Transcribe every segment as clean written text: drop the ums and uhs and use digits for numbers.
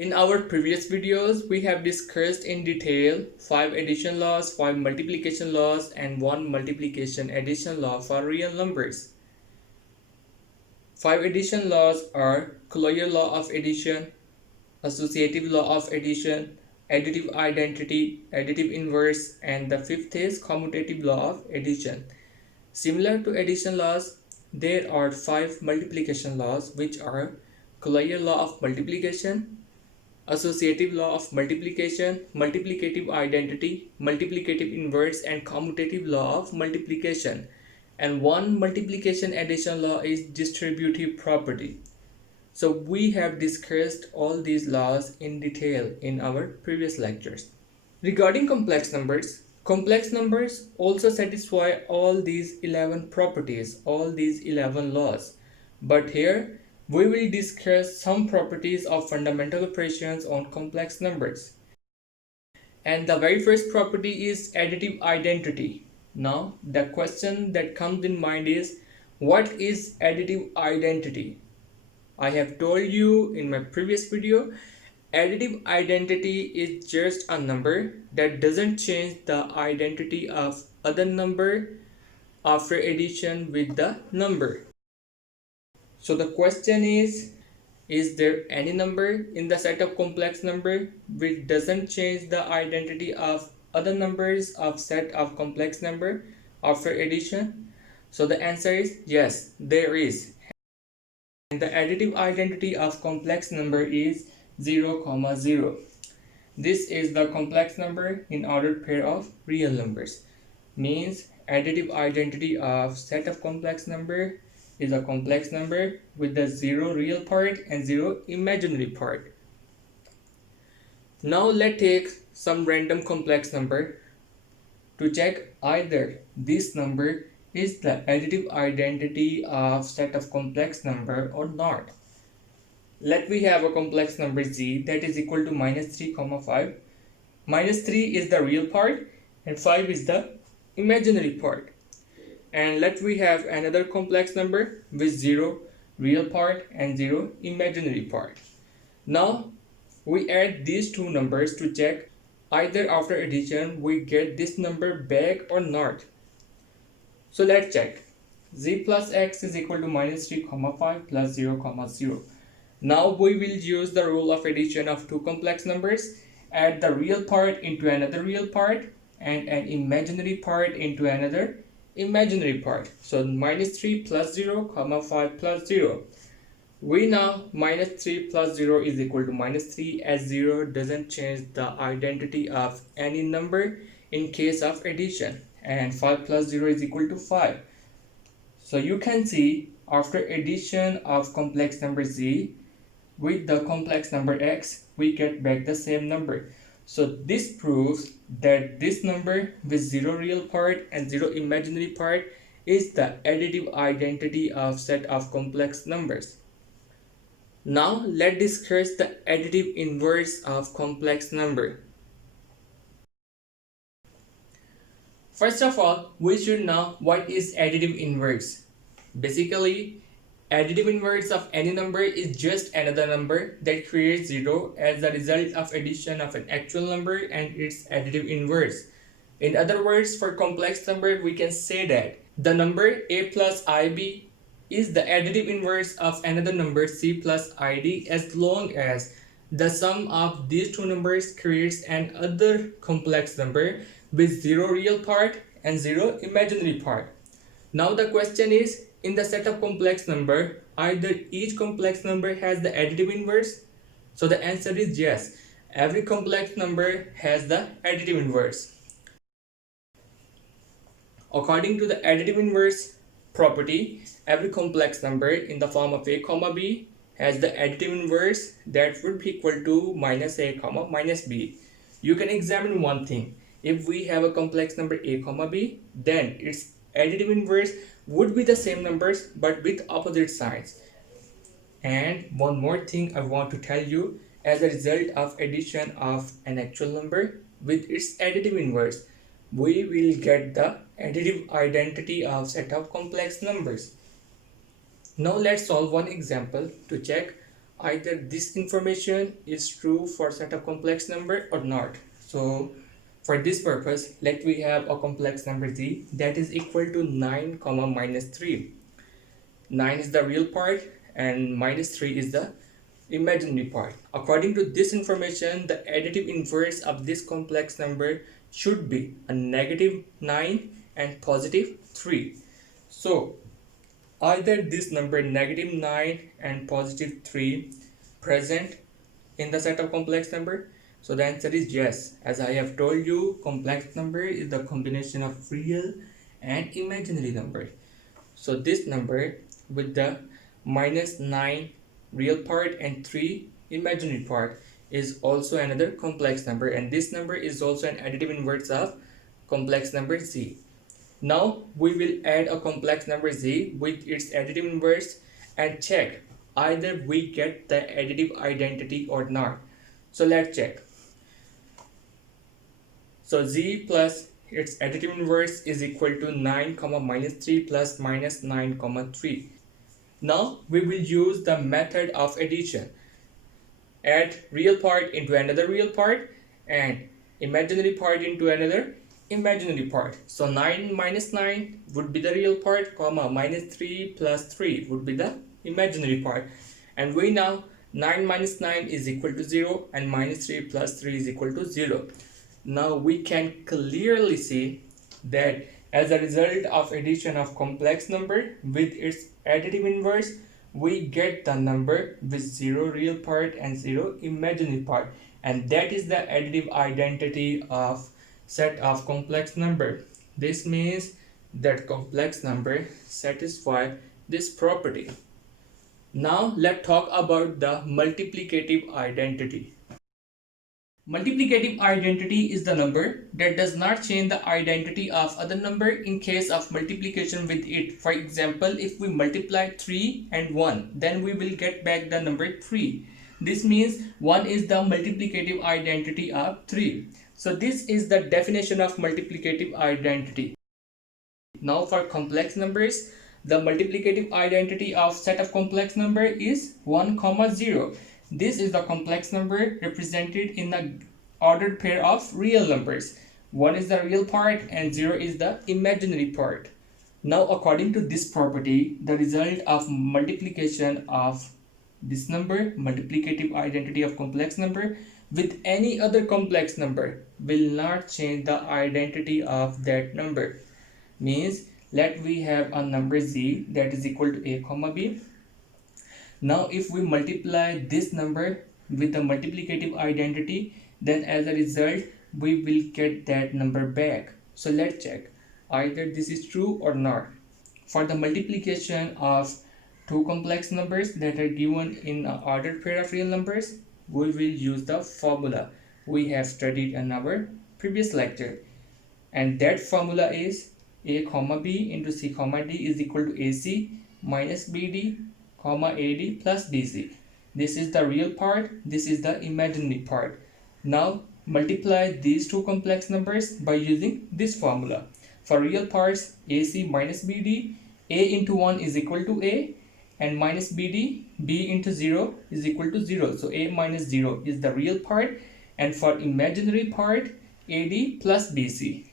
In our previous videos, we have discussed in detail 5 addition laws, 5 multiplication laws, and 1 multiplication addition law for real numbers. 5 addition laws are Closure law of addition, Associative law of addition, Additive Identity, Additive Inverse, and the 5th is Commutative law of addition. Similar to addition laws, there are 5 multiplication laws, which are Closure law of multiplication, Associative law of multiplication, Multiplicative identity, Multiplicative inverse, and Commutative law of multiplication. And one multiplication addition law is distributive property. So we have discussed all these laws in detail in our previous lectures. Regarding complex numbers also satisfy all these 11 properties, all these 11 laws. But here we will discuss some properties of fundamental operations on complex numbers. And the very first property is additive identity. Now, the question that comes in mind is, what is additive identity? I have told you in my previous video, additive identity is just a number that doesn't change the identity of other number after addition with the number. So the question is there any number in the set of complex number which doesn't change the identity of other numbers of set of complex number after addition? So the answer is yes, there is. And the additive identity of complex number is 0, 0. This is the complex number in ordered pair of real numbers. Means additive identity of set of complex number is a complex number with the 0 real part and 0 imaginary part. Now let's take some random complex number to check either this number is the additive identity of set of complex number or not. Let we have a complex number z that is equal to -3, 5. -3 is the real part and 5 is the imaginary part. And let we have another complex number with 0 real part and 0 imaginary part. Now we add these two numbers to check either after addition we get this number back or not. So let's check. Z plus x is equal to -3, 5 plus 0, 0. Now we will use the rule of addition of two complex numbers. Add the real part into another real part and an imaginary part into another imaginary part. So -3 plus 0, 5 plus 0. We know -3 plus 0 is equal to -3, as 0 doesn't change the identity of any number in case of addition, and 5 plus 0 is equal to 5. So you can see after addition of complex number z with the complex number x, we get back the same number. So this proves that this number with 0 real part and 0 imaginary part is the additive identity of set of complex numbers. Now let's discuss the additive inverse of complex number. First of all, we should know what is additive inverse. Basically, additive inverse of any number is just another number that creates 0 as the result of addition of an actual number and its additive inverse. In other words, for complex number, we can say that the number a plus ib is the additive inverse of another number c plus id as long as the sum of these two numbers creates another complex number with 0 real part and 0 imaginary part. Now the question is, in the set of complex number, either each complex number has the additive inverse? So the answer is yes. Every complex number has the additive inverse. According to the additive inverse property, every complex number in the form of a, b has the additive inverse that would be equal to -a, -b. You can examine one thing. If we have a complex number a, b, then its additive inverse would be the same numbers but with opposite signs. And one more thing I want to tell you, as a result of addition of an actual number with its additive inverse, we will get the additive identity of set of complex numbers. Now let's solve one example to check either this information is true for set of complex number or not. So for this purpose, let we have a complex number z that is equal to 9 comma minus 3. 9 is the real part and minus 3 is the imaginary part. According to this information, the additive inverse of this complex number should be a negative 9 and positive 3. So either this number negative 9 and positive 3 present in the set of complex number. So the answer is yes. As I have told you, complex number is the combination of real and imaginary number. So this number with the minus 9 real part and 3 imaginary part is also another complex number, and this number is also an additive inverse of complex number z. Now we will add a complex number z with its additive inverse and check either we get the additive identity or not. So let's check. So z plus its additive inverse is equal to 9 comma minus 3 plus minus 9 comma 3. Now we will use the method of addition. Add real part into another real part and imaginary part into another imaginary part. So 9 minus 9 would be the real part, comma minus 3 plus 3 would be the imaginary part. And we know 9 minus 9 is equal to 0 and minus 3 plus 3 is equal to 0. Now we can clearly see that as a result of addition of complex number with its additive inverse, we get the number with 0 real part and 0 imaginary part, and that is the additive identity of set of complex number. This means that complex number satisfy this property. Now let's talk about the multiplicative identity. Multiplicative identity is the number that does not change the identity of other number in case of multiplication with it. For example, if we multiply 3 and 1, then we will get back the number 3. This means 1 is the multiplicative identity of 3. So this is the definition of multiplicative identity. Now for complex numbers, the multiplicative identity of set of complex number is 1, 0. This is the complex number represented in the ordered pair of real numbers. 1 is the real part and 0 is the imaginary part. Now according to this property, the result of multiplication of this number, multiplicative identity of complex number, with any other complex number will not change the identity of that number. Means let we have a number z that is equal to a comma b. Now if we multiply this number with the multiplicative identity, then as a result we will get that number back. So let's check either this is true or not. For the multiplication of two complex numbers that are given in an ordered pair of real numbers, we will use the formula we have studied in our previous lecture, and that formula is a comma b into c comma d is equal to ac minus bd comma ad plus bc. This is the real part, this is the imaginary part. Now multiply these two complex numbers by using this formula. For real parts, ac minus bd, a into 1 is equal to a, and minus bd, b into 0 is equal to 0. So a minus 0 is the real part, and for imaginary part, ad plus bc.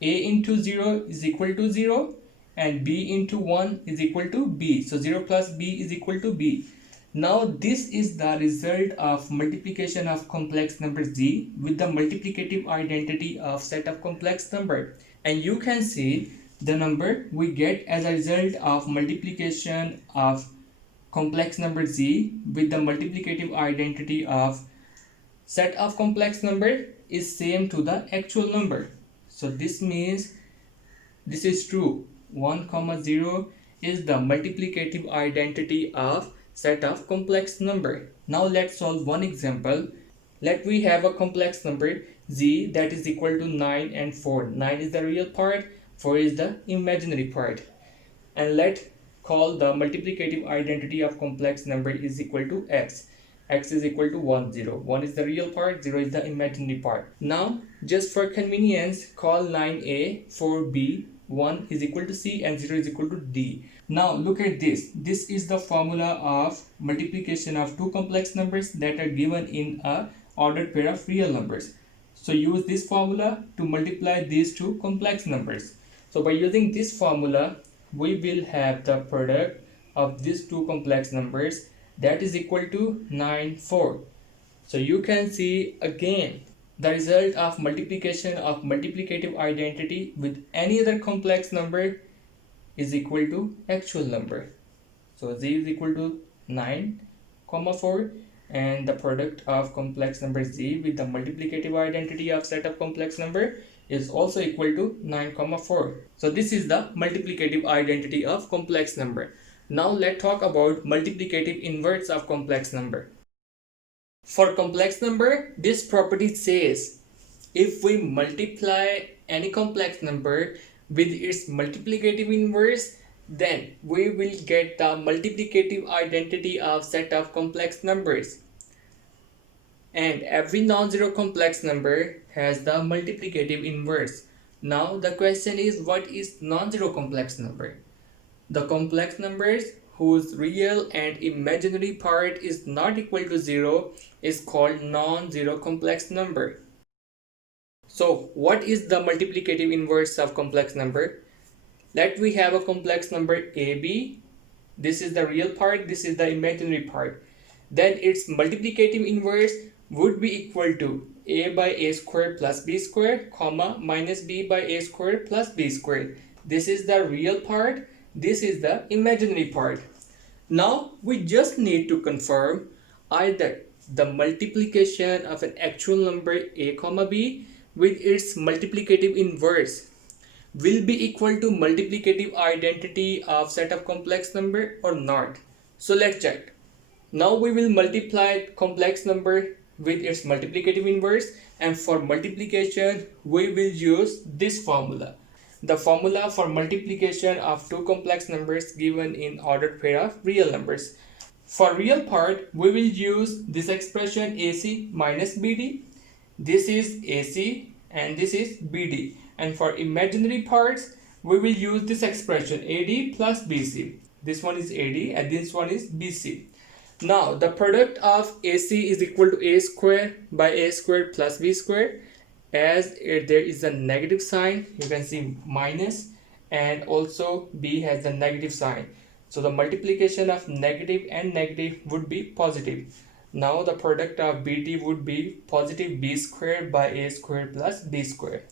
A into 0 is equal to 0 and b into 1 is equal to b. So 0 plus b is equal to b. Now this is the result of multiplication of complex number z with the multiplicative identity of set of complex number. And you can see the number we get as a result of multiplication of complex number z with the multiplicative identity of set of complex number is same to the actual number. So this means this is true. 1, 0 is the multiplicative identity of set of complex number. Now let's solve one example. Let we have a complex number z that is equal to 9 and 4. 9 is the real part, 4 is the imaginary part. And let call the multiplicative identity of complex number is equal to x. X is equal to 1, 0. 1 is the real part, 0 is the imaginary part. Now, just for convenience, call 9a, 4b, 1 is equal to C and 0 is equal to D. Now look at this. This is the formula of multiplication of two complex numbers that are given in a ordered pair of real numbers. So use this formula to multiply these two complex numbers. So by using this formula, we will have the product of these two complex numbers that is equal to 9, 4. So you can see again the result of multiplication of multiplicative identity with any other complex number is equal to actual number. So z is equal to 9, 4, and the product of complex number z with the multiplicative identity of set of complex number is also equal to 9, 4. So this is the multiplicative identity of complex number. Now let's talk about multiplicative inverse of complex number. For complex number, this property says if we multiply any complex number with its multiplicative inverse, then we will get the multiplicative identity of set of complex numbers. And every non-zero complex number has the multiplicative inverse. Now the question is, what is non-zero complex number? The complex numbers whose real and imaginary part is not equal to 0 is called non-zero complex number. So what is the multiplicative inverse of complex number? Let we have a complex number AB. This is the real part, this is the imaginary part. Then its multiplicative inverse would be equal to a by a squared plus b squared, comma, minus b by a squared plus b squared. This is the real part, this is the imaginary part. Now we just need to confirm either the multiplication of an actual number a comma b with its multiplicative inverse will be equal to multiplicative identity of set of complex number or not. So let's check. Now we will multiply complex number with its multiplicative inverse, and for multiplication we will use this formula. The formula for multiplication of two complex numbers given in ordered pair of real numbers. For real part, we will use this expression AC minus BD. This is AC and this is BD. And for imaginary parts, we will use this expression AD plus BC. This one is AD and this one is BC. Now the product of AC is equal to a squared by a squared plus b squared. As there is a negative sign, you can see minus, and also b has the negative sign. So the multiplication of negative and negative would be positive. Now the product of BD would be positive b squared by a squared plus b squared.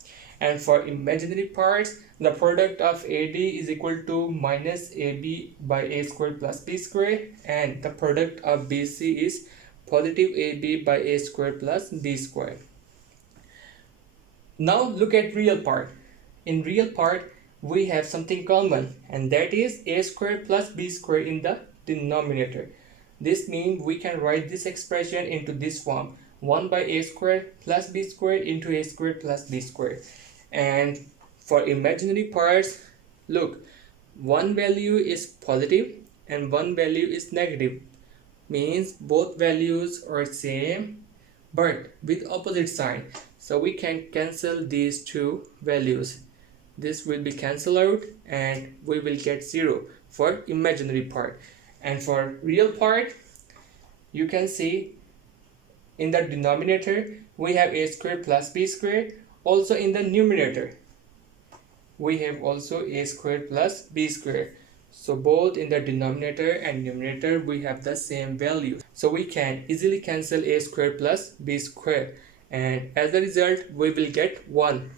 And for imaginary parts, the product of AD is equal to minus AB by a squared plus b squared, and the product of BC is positive AB by a squared plus b squared. Now look at real part. In real part, we have something common, and that is a squared plus b squared in the denominator. This means we can write this expression into this form: 1 by a squared plus b squared into a squared plus b squared. And for imaginary parts, look, one value is positive and one value is negative. Means both values are same but with opposite sign. So we can cancel these two values. This will be cancelled out and we will get 0 for imaginary part. And for real part, you can see in the denominator we have a squared plus b squared. Also in the numerator we have also a squared plus b squared. So both in the denominator and numerator we have the same value. So we can easily cancel a squared plus b squared, and as a result we will get 1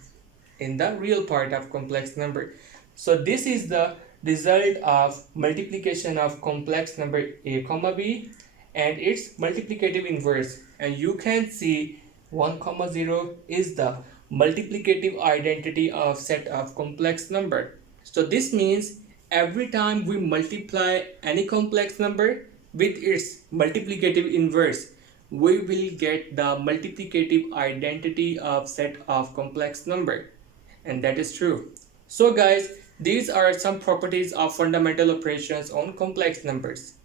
in the real part of complex number. So this is the result of multiplication of complex number a comma b and its multiplicative inverse, and you can see 1, 0 is the multiplicative identity of set of complex number. So this means every time we multiply any complex number with its multiplicative inverse, we will get the multiplicative identity of set of complex number, and that is true. So guys, these are some properties of fundamental operations on complex numbers.